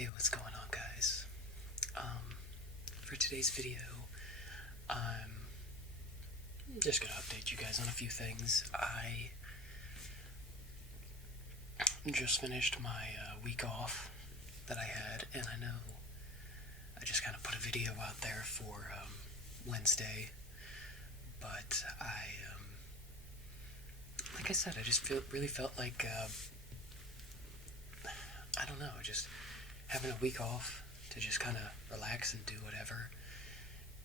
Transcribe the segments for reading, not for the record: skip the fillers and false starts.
Hey, what's going on, guys? For today's video, I'm just gonna update you guys on a few things. I just finished my week off that I had, and I know I just kind of put a video out there for Wednesday, but like I said, I just really felt like, I don't know, just having a week off to just kind of relax and do whatever.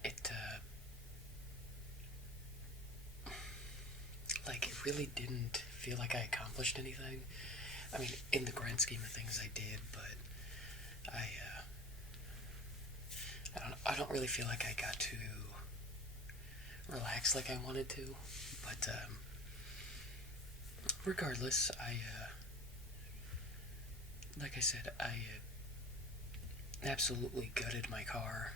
It really didn't feel like I accomplished anything. I mean, in the grand scheme of things, I did, but I don't really feel like I got to relax like I wanted to. But regardless, like I said, I absolutely gutted my car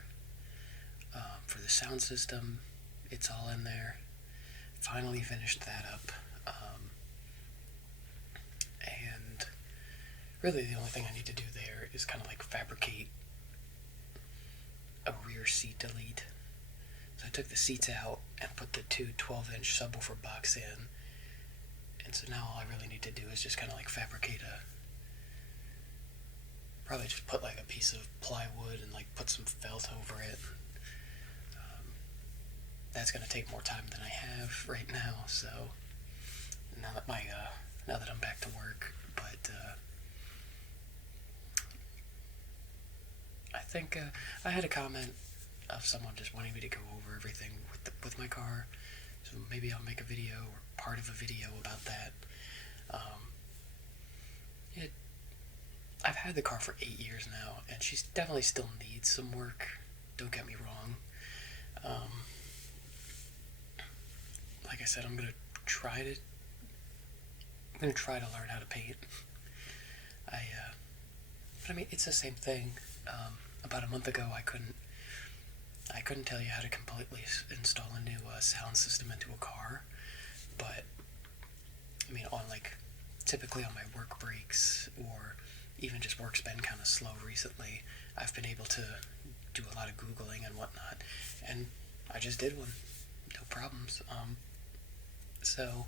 for the sound system. It's all in there. Finally finished that up. And really the only thing I need to do there is kind of like fabricate a rear seat delete. So I took the seats out and put the two 12-inch subwoofer box in. And so now all I really need to do is just kind of like fabricate probably just put like a piece of plywood and like put some felt over it. That's going to take more time than I have right now, so now that I'm back to work. But I think I had a comment of someone just wanting me to go over everything with my car, so maybe I'll make a video or part of a video about that. I've had the car for 8 years now, and she definitely still needs some work. Don't get me wrong. Like I said, I'm gonna try to learn how to paint. But I mean, it's the same thing. About a month ago, I couldn't tell you how to completely install a new sound system into a car. But I mean, typically on my work breaks, or even just work's been kind of slow recently, I've been able to do a lot of Googling and whatnot, and I just did one, no problems. So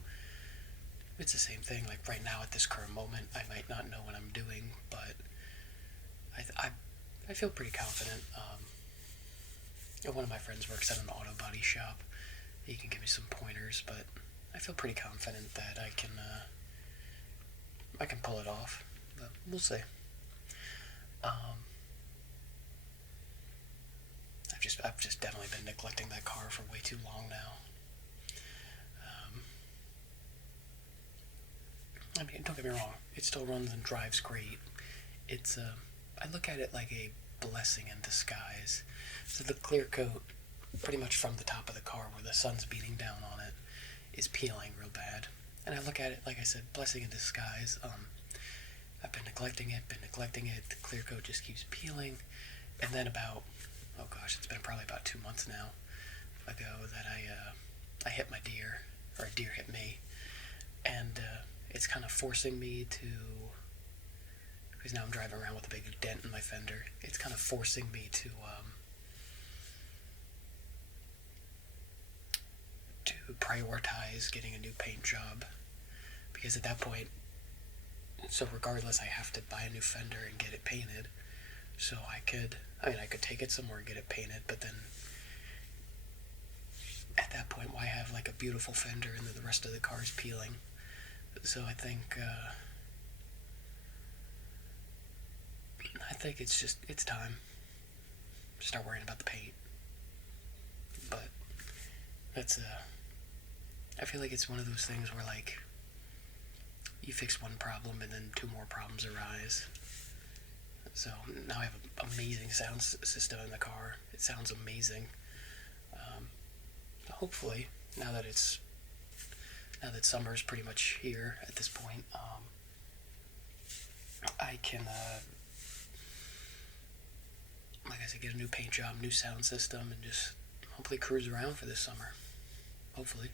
it's the same thing. Like right now at this current moment, I might not know what I'm doing, but I feel pretty confident. One of my friends works at an auto body shop. He can give me some pointers, but I feel pretty confident that I can pull it off. But we'll see. I've just definitely been neglecting that car for way too long now. I mean, don't get me wrong, it still runs and drives great. I look at it like a blessing in disguise. So the clear coat, pretty much from the top of the car where the sun's beating down on it, is peeling real bad. And I look at it, like I said, blessing in disguise. I've been neglecting it, the clear coat just keeps peeling, and then it's been probably about 2 months now ago that I hit my deer, or a deer hit me, and it's kind of forcing me to, because now I'm driving around with a big dent in my fender, it's kind of forcing me to prioritize getting a new paint job, because at that point, so regardless, I have to buy a new fender and get it painted. So I could take it somewhere and get it painted, but then at that point, why have like a beautiful fender and then the rest of the car is peeling? So I think it's time to start worrying about the paint. But I feel like it's one of those things where like you fix one problem and then two more problems arise. So now I have an amazing sound system in the car. It sounds amazing. Hopefully, now that summer's pretty much here at this point, I can, like I said, get a new paint job, new sound system, and just hopefully cruise around for this summer. Hopefully.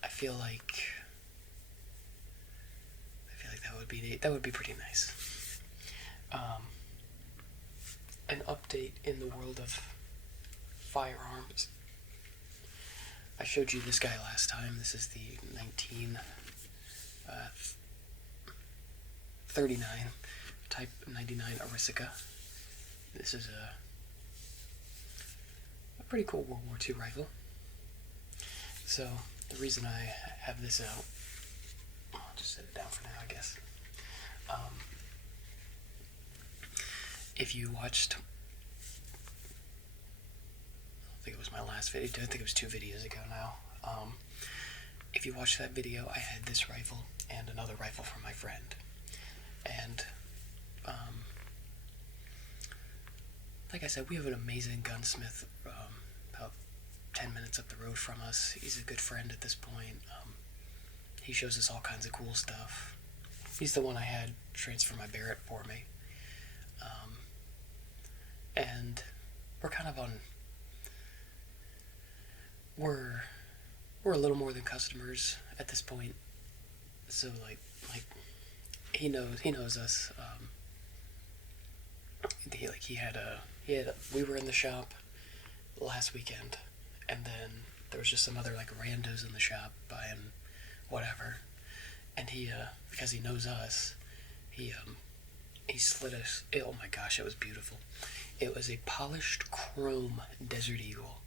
I feel like would be pretty nice. An update in the world of firearms. I showed you this guy last time. This is the 1939 Type 99 Arisica. This is a pretty cool World War II rifle. So the reason I have this out, I'll just set it down for now, I guess. If you watched, I think it was my last video, I think it was 2 videos ago now. If you watched that video, I had this rifle and another rifle from my friend. And, like I said, we have an amazing gunsmith about 10 minutes up the road from us. He's a good friend at this point. He shows us all kinds of cool stuff. He's the one I had transfer my Barrett for me. And we're kind of on... We're a little more than customers at this point. So, like he knows us. We were in the shop last weekend, and then there was just some other like randos in the shop buying whatever, and he because he knows us, he slid us. Oh my gosh, it was beautiful. It was a polished chrome Desert Eagle.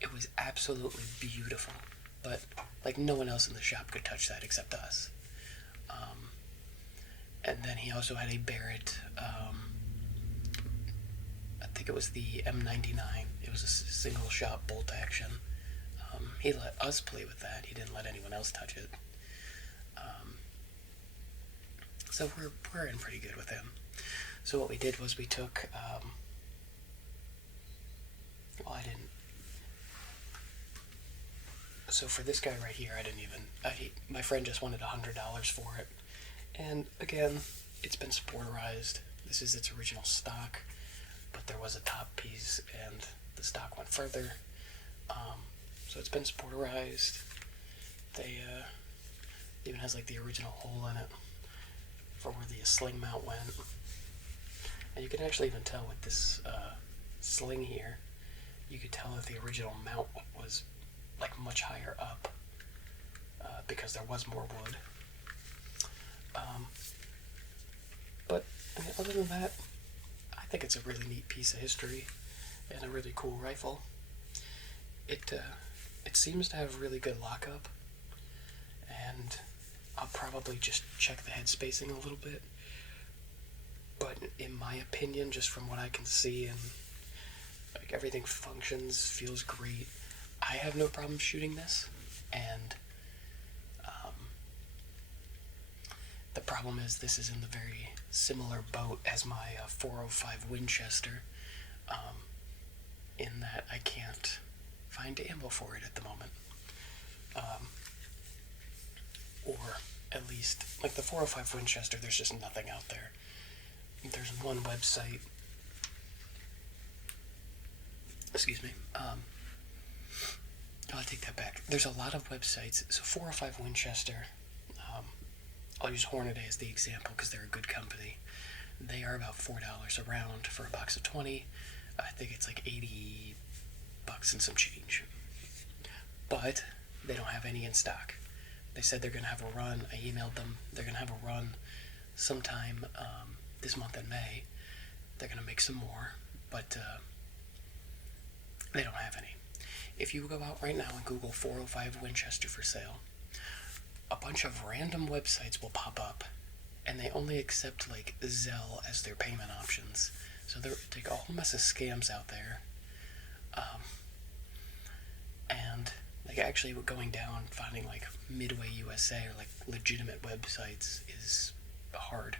It was absolutely beautiful, but like no one else in the shop could touch that except us. And then he also had a Barrett, I think it was the M99. It was a single shot bolt action. He let us play with that. He didn't let anyone else touch it. So we're in pretty good with him. So what we did was we took, so for this guy right here, my friend just wanted $100 for it. And again, it's been sporterized. This is its original stock, but there was a top piece and the stock went further. So it's been sporterized. They even has like the original hole in it for where the sling mount went. And you can actually even tell with this sling here, you could tell that the original mount was like much higher up because there was more wood. But I mean, other than that, I think it's a really neat piece of history and a really cool rifle. It seems to have really good lockup, and I'll probably just check the head spacing a little bit. But in my opinion, just from what I can see, and like everything functions, feels great. I have no problem shooting this, and the problem is this is in the very similar boat as my 405 Winchester, in that I can't find ammo for it at the moment. Or at least, like the 405 Winchester, there's just nothing out there. There's one website, excuse me, I'll take that back. There's a lot of websites. So 405 Winchester, I'll use Hornady as the example because they're a good company. They are about $4 a round for a box of 20. I think it's like $80 and some change. But they don't have any in stock. They said they're going to have a run. I emailed them. They're going to have a run sometime this month in May. They're going to make some more, but they don't have any. If you go out right now and Google 405 Winchester for sale, a bunch of random websites will pop up, and they only accept like Zelle as their payment options. So they're like a whole mess of scams out there. And like actually going down, finding like Midway USA or like legitimate websites is hard.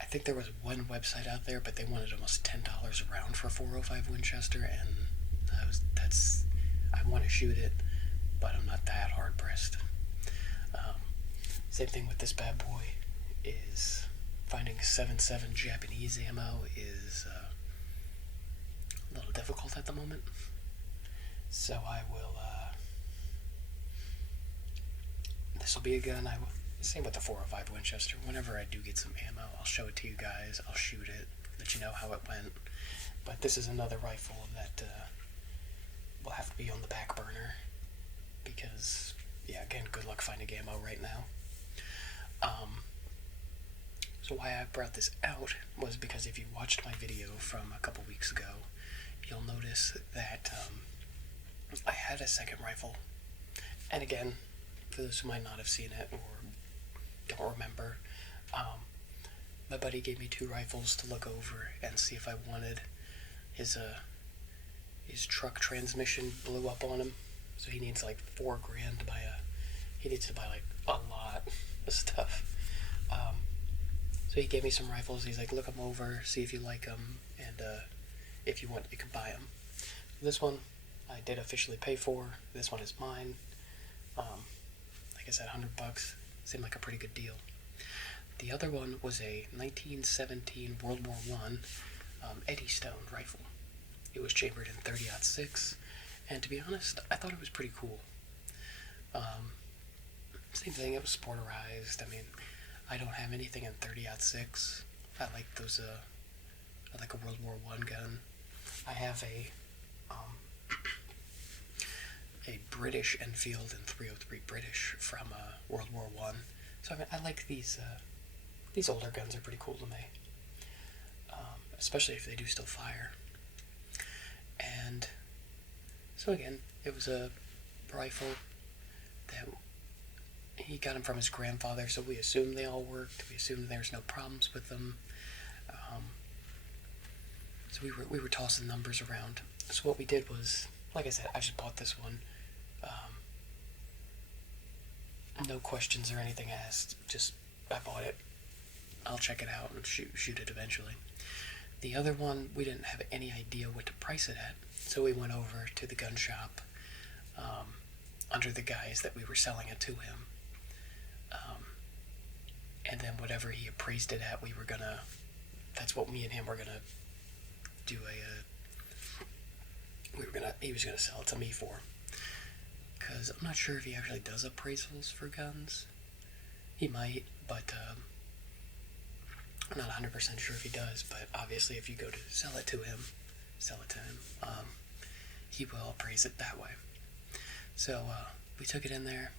I think there was one website out there, but they wanted almost $10 a round for a 405 Winchester, and I want to shoot it, but I'm not that hard pressed. Same thing with this bad boy. Is finding 7.7 Japanese ammo is a little difficult at the moment. So I will this will be a gun. Same with the 405 Winchester. Whenever I do get some ammo, I'll show it to you guys. I'll shoot it, let you know how it went. But this is another rifle that will have to be on the back burner because, yeah, again, good luck finding ammo right now. So why I brought this out was because if you watched my video from a couple weeks ago, you'll notice that I had a second rifle. And again, for those who might not have seen it or don't remember, my buddy gave me 2 rifles to look over and see if I wanted. His truck transmission blew up on him, so he needs like $4,000 to buy he needs to buy like a lot of stuff. So he gave me some rifles. He's like, look them over, see if you like them, and if you want, you can buy them. This one I did officially pay for. This one is mine. Like I said, $100 seemed like a pretty good deal. The other one was a 1917 World War I Eddystone rifle. It was chambered in 30-06, and to be honest, I thought it was pretty cool. Same thing, it was sporterized. I mean, I don't have anything in 30-06. I like those, I like a World War I gun. I have a British Enfield and 303 British from World War I. So I mean, I like these older guns are pretty cool to me, especially if they do still fire. And so again, it was a rifle that he got him from his grandfather, so we assumed they all worked. We assumed there's no problems with them. So we were tossing numbers around. So what we did was, like I said, I just bought this one. No questions or anything asked. Just I bought it. I'll check it out and shoot it eventually. The other one, we didn't have any idea what to price it at, so we went over to the gun shop under the guise that we were selling it to him. And then whatever he appraised it at, that's what me and him were gonna do he was gonna sell it to me for. Because I'm not sure if he actually does appraisals for guns. He might, but I'm not 100% sure if he does, but obviously if you go to sell it to him, he will appraise it that way. So we took it in there.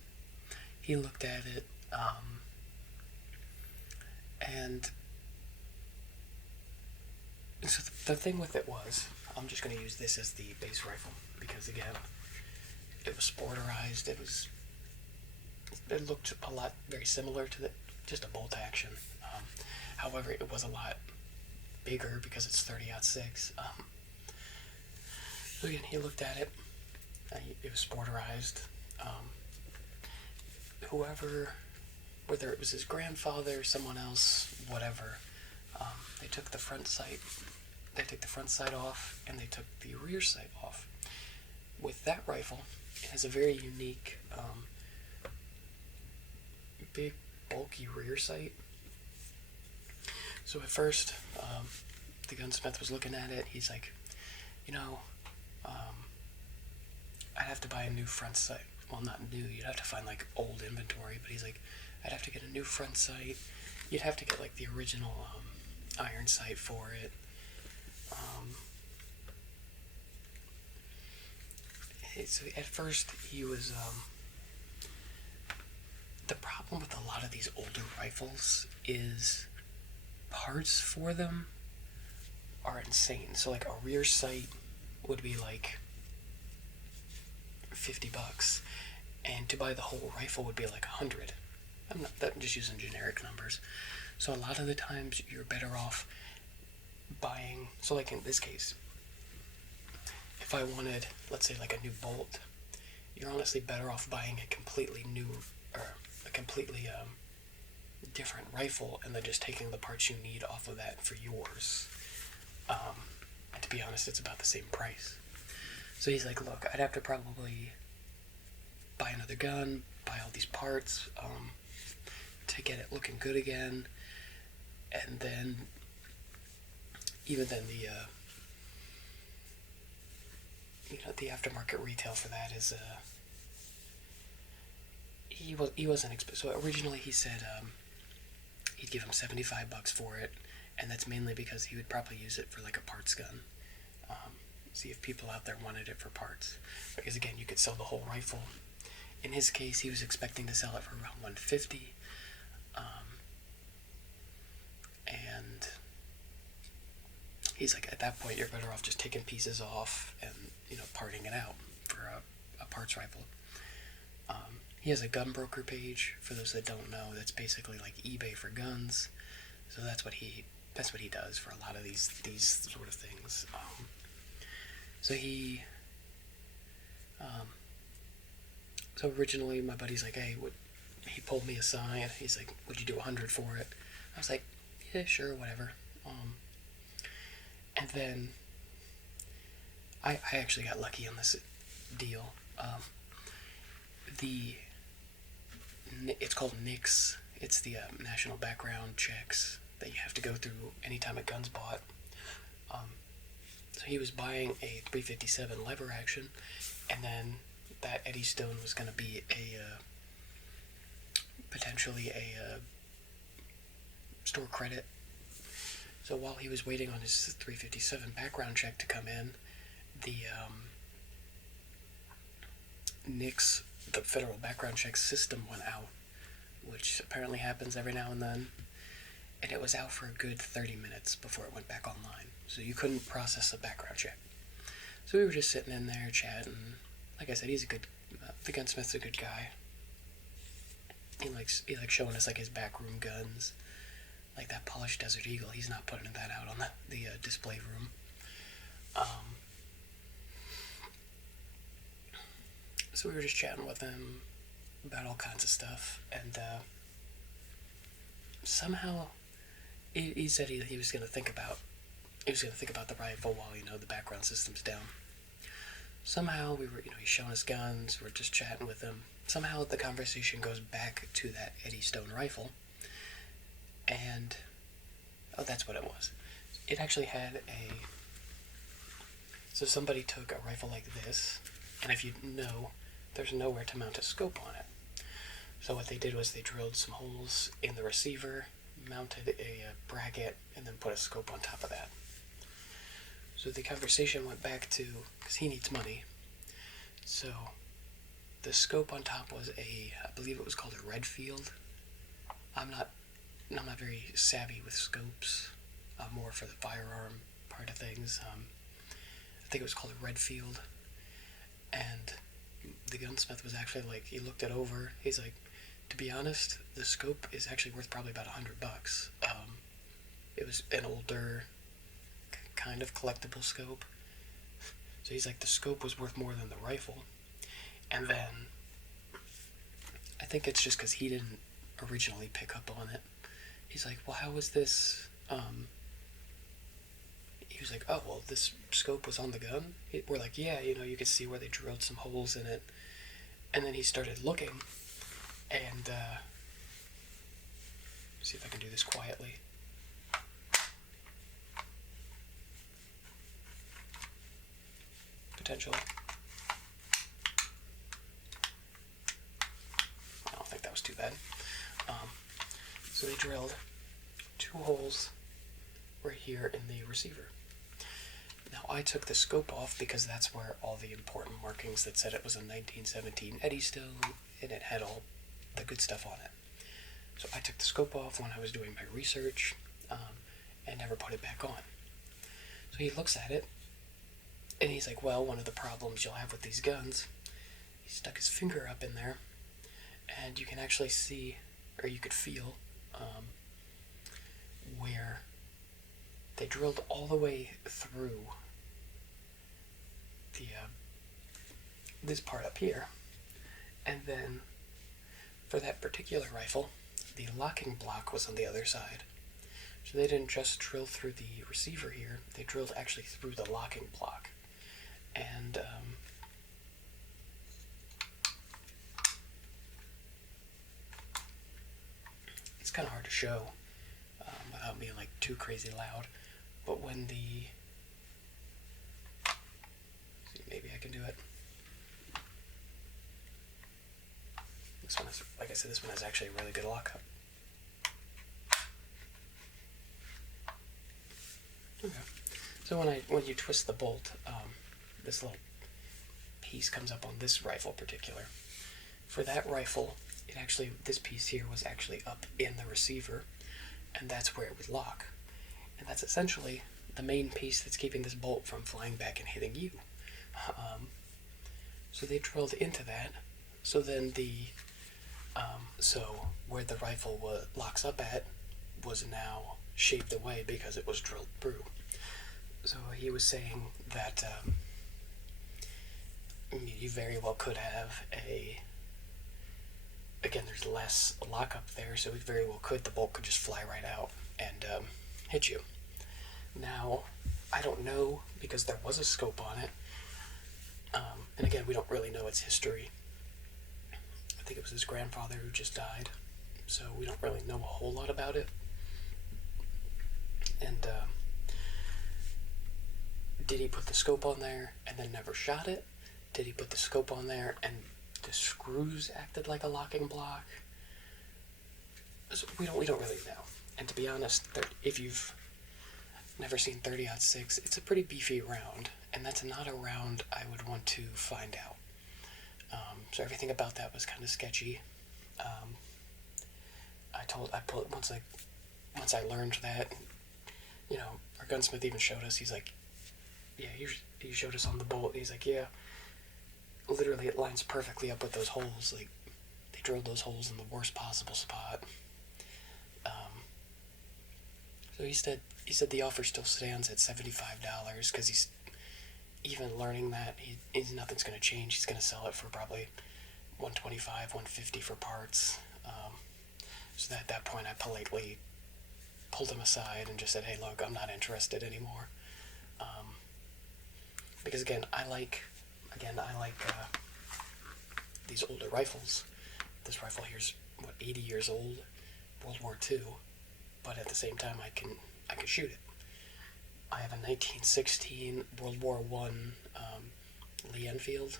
He looked at it, and so the thing with it was, I'm just going to use this as the base rifle, because again, it was sporterized. It looked a lot very similar to just a bolt action. However, it was a lot bigger because it's 30-06. So again, he looked at it. It was sporterized. Whether it was his grandfather, someone else, whatever, they took the front sight. They took the front sight off, and they took the rear sight off. With that rifle, it has a very unique, big, bulky rear sight. So at first, the gunsmith was looking at it. He's like, I'd have to buy a new front sight. Well, not new. You'd have to find like old inventory. But he's like, I'd have to get a new front sight. You'd have to get like the original iron sight for it. So at first he was. The problem with a lot of these older rifles is parts for them are insane. So like a rear sight would be like $50, and to buy the whole rifle would be like $100. I'm just using generic numbers. So a lot of the times you're better off buying. So like in this case, if I wanted, let's say, like a new bolt, you're honestly better off buying a completely new or a completely different rifle and then just taking the parts you need off of that for yours. And to be honest, it's about the same price. So he's like, look, I'd have to probably buy another gun, buy all these parts to get it looking good again, and then even then the aftermarket retail for that is he wasn't so originally he said he'd give him $75 for it, and that's mainly because he would probably use it for like a parts gun. See if people out there wanted it for parts, because again, you could sell the whole rifle. In his case, he was expecting to sell it for around $150, and he's like, at that point, you're better off just taking pieces off and parting it out for a parts rifle. He has a gun broker page. For those that don't know, that's basically like eBay for guns. So that's what he does for a lot of these sort of things. So originally my buddy's like, hey, he pulled me aside. He's like, would you do 100 for it? I was like, yeah, sure, whatever. And then I actually got lucky on this deal. It's called NICS. It's the National Background Checks that you have to go through anytime a gun's bought. So he was buying a 357 lever action, and then that Eddystone was going to be potentially a store credit. So while he was waiting on his 357 background check to come in, the NICS, the federal background check system, went out, which apparently happens every now and then, and it was out for a good 30 minutes before it went back online, so you couldn't process the background check. So we were just sitting in there chatting. Like I said, he's a good, the gunsmith's a good guy. He likes showing us like his backroom guns, like that polished Desert Eagle. He's not putting that out on the display room. So we were just chatting with him about all kinds of stuff, and somehow he said he was going to think about the rifle while the background system's down. Somehow we were he's showing us guns. We're just chatting with him. Somehow the conversation goes back to that Eddystone rifle, and that's what it was. It actually had so somebody took a rifle like this, and if you know, there's nowhere to mount a scope on it. So what they did was they drilled some holes in the receiver, mounted a bracket, and then put a scope on top of that. So the conversation went back to, because he needs money, so the scope on top was I believe it was called a Redfield. I'm not very savvy with scopes. I'm more for the firearm part of things. I think it was called a Redfield, and the gunsmith was actually like, he looked it over. He's like, to be honest, the scope is actually worth probably about $100. It was an older kind of collectible scope. So he's like, the scope was worth more than the rifle. And then I think it's just because he didn't originally pick up on it. He's like, well, how was this? He was like, oh, well, this scope was on the gun? We're like, yeah, you could see where they drilled some holes in it. And then he started looking, and see if I can do this quietly. Potentially. I don't think that was too bad. So they drilled 2 holes right here in the receiver. Now I took the scope off because that's where all the important markings that said it was a 1917 Eddystone, and it had all the good stuff on it. So I took the scope off when I was doing my research, and never put it back on. So he looks at it, and he's like, well, one of the problems you'll have with these guns, he stuck his finger up in there, and you can actually see, or you could feel, where they drilled all the way through the this part up here, and then for that particular rifle, the locking block was on the other side. So they didn't just drill through the receiver here, they drilled actually through the locking block. And it's kind of hard to show without being like too crazy loud, but when see, maybe I can do it. This one is, like I said, this one has actually a really good lockup. Okay. So when you twist the bolt, this little piece comes up on this rifle particular. For that rifle, this piece here was actually up in the receiver, and that's where it would lock. And that's essentially the main piece that's keeping this bolt from flying back and hitting you. So they drilled into that. So then so where the rifle locks up at was now shaped away because it was drilled through. So he was saying that you very well could have again, there's less lockup there, so it very well could, the bolt could just fly right out and hit you. Now, I don't know, because there was a scope on it, and again, we don't really know its history. I think it was his grandfather who just died, so we don't really know a whole lot about it. And did he put the scope on there and then never shot it? Did he put the scope on there and the screws acted like a locking block? So we don't really know. And to be honest, if you've never seen 30-06, it's a pretty beefy round, and that's not a round I would want to find out. So everything about that was kind of sketchy. Once I learned that, our gunsmith even showed us. He's like, yeah, he showed us on the bolt. He's like, yeah, literally it lines perfectly up with those holes. Like, they drilled those holes in the worst possible spot. So he said the offer still stands at $75 because he's even learning that nothing's going to change. He's going to sell it for probably $125, $150 for parts. So at that point, I politely pulled him aside and just said, "Hey, look, I'm not interested anymore." Because again, I like these older rifles. This rifle here's 80 years old, World War II, but at the same time, I can shoot it. I have a 1916 World War I Lee Enfield,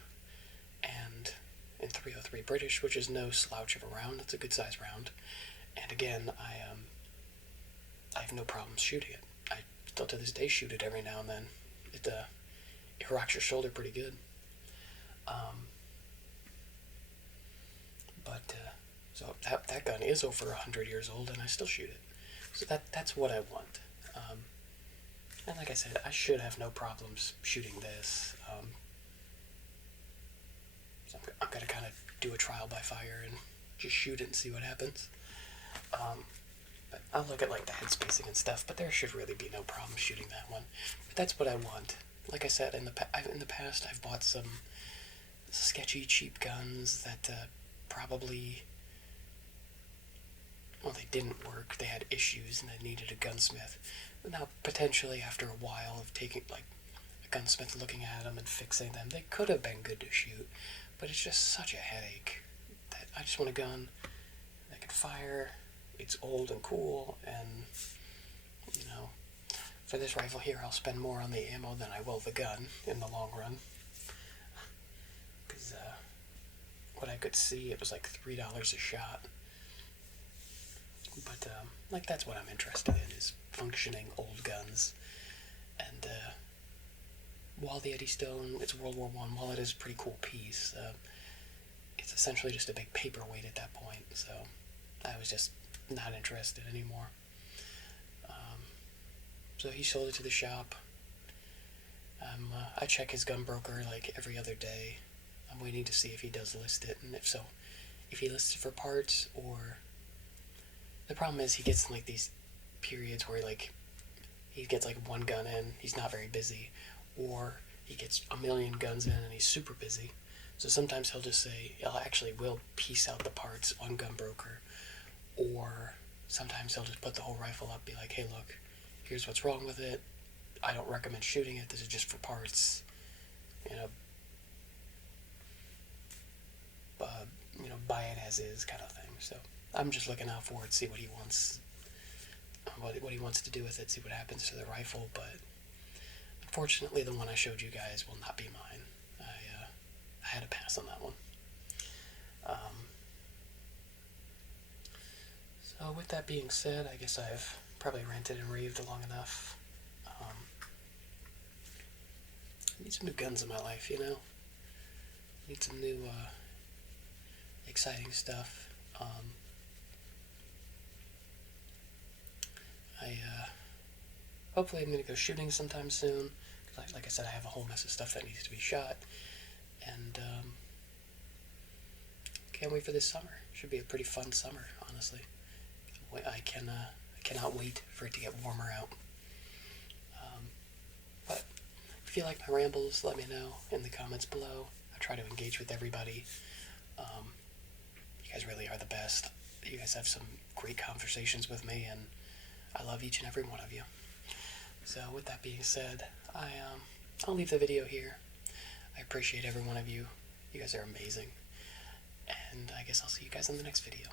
and in .303 British, which is no slouch of a round. It's a good size round, and again, I have no problem shooting it. I still to this day shoot it every now and then. It rocks your shoulder pretty good. So that gun is over 100 years old, and I still shoot it. So that's what I want. And like I said, I should have no problems shooting this. So I'm going to kind of do a trial by fire and just shoot it and see what happens. But I'll look at like the head spacing and stuff, but there should really be no problem shooting that one. But that's what I want. Like I said, in the past, I've bought some sketchy, cheap guns that probably, well, they didn't work. They had issues, and they needed a gunsmith. Now, potentially, after a while of taking, like, a gunsmith looking at them and fixing them, they could have been good to shoot, but it's just such a headache that I just want a gun that can fire. It's old and cool, and, for this rifle here, I'll spend more on the ammo than I will the gun in the long run. Because, what I could see, it was like $3 a shot. But, that's what I'm interested in, is functioning old guns. And, while the Eddystone, it's World War I, while it is a pretty cool piece, it's essentially just a big paperweight at that point, so I was just not interested anymore. So he sold it to the shop. I check his gun broker like every other day. I'm waiting to see if he does list it, and if so, if he lists it for parts, or the problem is he gets in like these periods where like he gets like one gun in, he's not very busy, or he gets a million guns in and he's super busy. So sometimes he'll just say, we'll piece out the parts on gun broker, or sometimes he'll just put the whole rifle up, be like, "Hey, look, here's what's wrong with it. I don't recommend shooting it. This is just for parts. Buy it as is," kind of thing. So I'm just looking out for it, see what he wants, what he wants to do with it, see what happens to the rifle. But unfortunately, the one I showed you guys will not be mine. I had to pass on that one. So with that being said, I guess I've probably ranted and raved long enough. I need some new guns in my life, you know? I need some new, exciting stuff. Hopefully I'm going to go shooting sometime soon. Like I said, I have a whole mess of stuff that needs to be shot. And, can't wait for this summer. Should be a pretty fun summer, honestly. I cannot wait for it to get warmer out. But if you like my rambles, let me know in the comments below. I try to engage with everybody. You guys really are the best. You guys have some great conversations with me, and I love each and every one of you. So with that being said, I'll leave the video here. I appreciate every one of you. You guys are amazing. And I guess I'll see you guys in the next video.